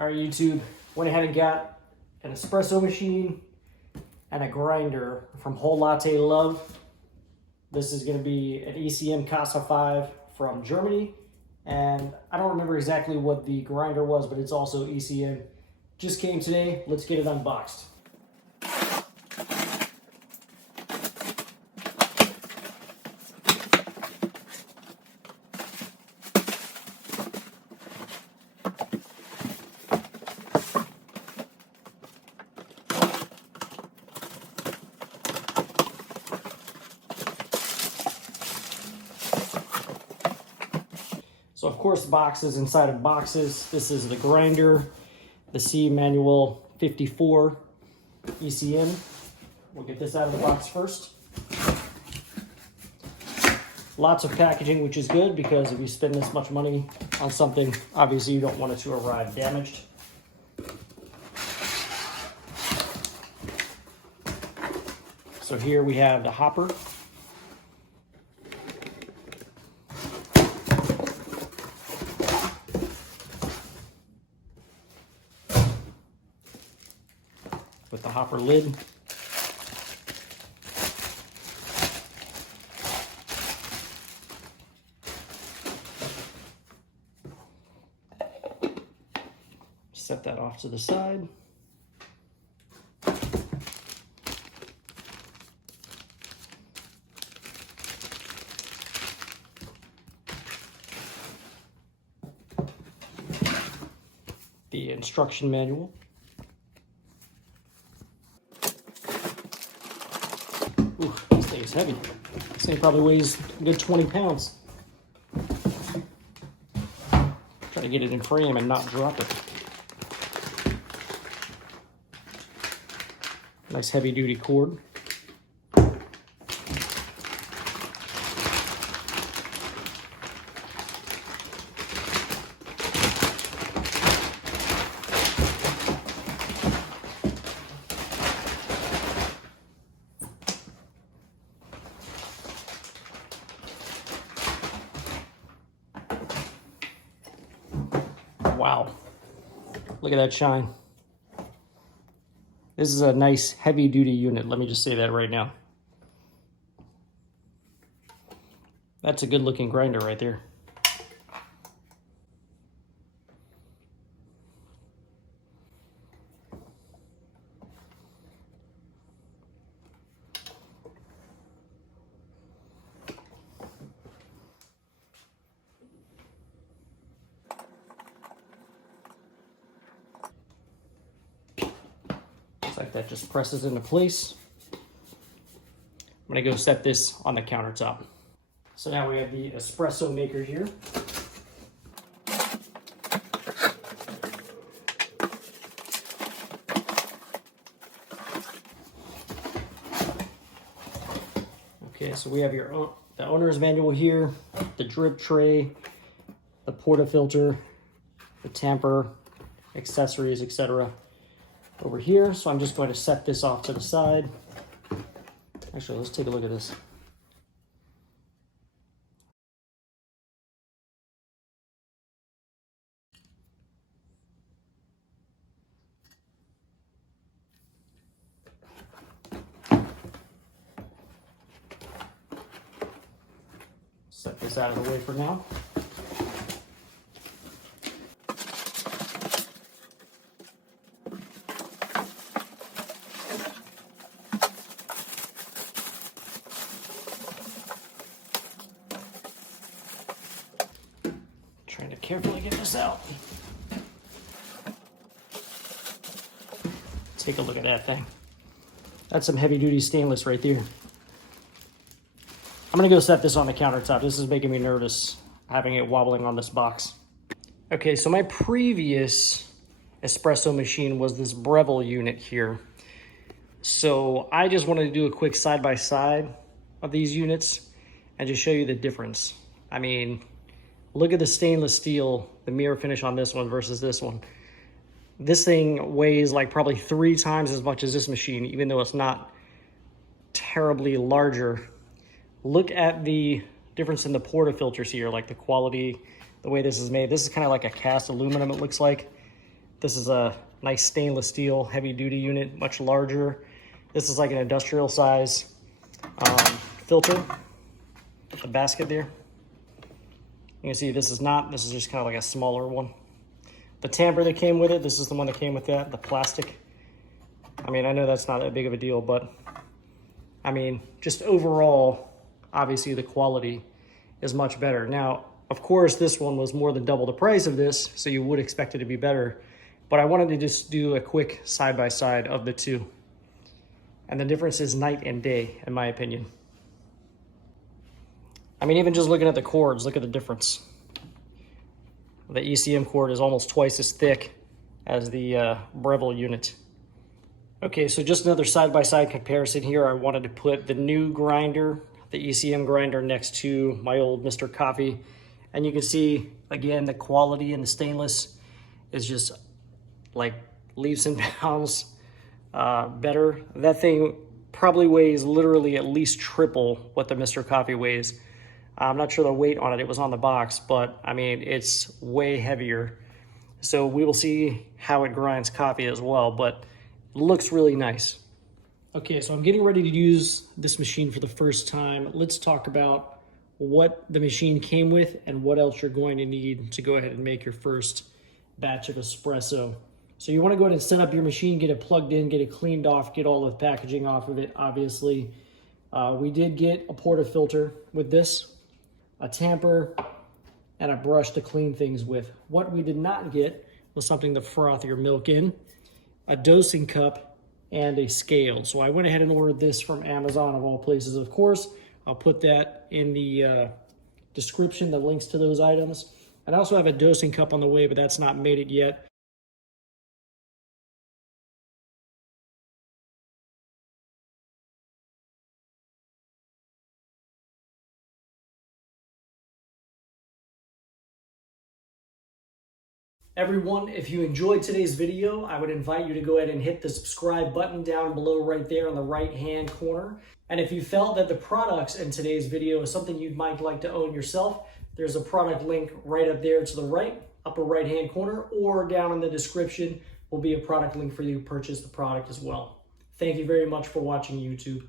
All right, YouTube, went ahead and got an espresso machine and a grinder from Whole Latte Love. This is going to be an ECM Casa 5 from Germany. And I don't remember exactly what the grinder was, but it's also ECM. Just came today. Let's get it unboxed. So of course, boxes inside of boxes. This is the grinder, the C-Manuale 54 ECM. We'll get this out of the box first. Lots of packaging, which is good because if you spend this much money on something, obviously you don't want it to arrive damaged. So here we have the hopper. With the hopper lid. Set that off to the side. The instruction manual. Ooh, this thing is heavy. This thing probably weighs a good 20 pounds. Try to get it in frame and not drop it. Nice heavy duty cord. Wow, look at that shine. This is a nice heavy duty unit. Let me just say that right now. That's a good looking grinder right there. Like that just presses into place. I'm gonna go set this on the countertop. So now we have the espresso maker here. Okay, so we have the owner's manual here, the drip tray, the portafilter, the tamper, accessories, etc. over here. So I'm just going to set this off to the side. Actually, let's take a look at this. Set this out of the way for now. Trying to carefully get this out. Take a look at that thing. That's some heavy duty stainless right there. I'm gonna go set this on the countertop. This is making me nervous, having it wobbling on this box. Okay, so my previous espresso machine was this Breville unit here. So I just wanted to do a quick side-by-side of these units and just show you the difference. I mean, look at the stainless steel, the mirror finish on this one versus this one. This thing weighs like probably 3 times as much as this machine, even though it's not terribly larger. Look at the difference in the portafilters here, like the quality, the way this is made. This is kind of like a cast aluminum, it looks like. This is a nice stainless steel heavy duty unit, much larger. This is like an industrial size filter, the basket there. You can see this is just kind of like a smaller one. The tamper that came with it, this is the one that came with that, the plastic. I mean, I know that's not that big of a deal, but I mean, just overall, obviously the quality is much better. Now, of course, this one was more than double the price of this, so you would expect it to be better. But I wanted to just do a quick side-by-side of the two. And the difference is night and day, in my opinion. I mean, even just looking at the cords, look at the difference. The ECM cord is almost twice as thick as the Breville unit. Okay, so just another side-by-side comparison here. I wanted to put the new grinder, the ECM grinder, next to my old Mr. Coffee. And you can see, again, the quality in the stainless is just like leaps and bounds better. That thing probably weighs literally at least triple what the Mr. Coffee weighs. I'm not sure the weight on it, it was on the box, but I mean, it's way heavier. So we will see how it grinds coffee as well, but it looks really nice. Okay, so I'm getting ready to use this machine for the first time. Let's talk about what the machine came with and what else you're going to need to go ahead and make your first batch of espresso. So you want to go ahead and set up your machine, get it plugged in, get it cleaned off, get all the packaging off of it, obviously. We did get a portafilter with this, a tamper, and a brush to clean things with. What we did not get was something to froth your milk in, a dosing cup, and a scale. So I went ahead and ordered this from Amazon of all places, of course. I'll put that in the description, the links to those items. And I also have a dosing cup on the way, but that's not made it yet. Everyone, if you enjoyed today's video, I would invite you to go ahead and hit the subscribe button down below right there on the right-hand corner. And if you felt that the products in today's video is something you might like to own yourself, there's a product link right up there to the right, upper right-hand corner, or down in the description will be a product link for you to purchase the product as well. Thank you very much for watching YouTube.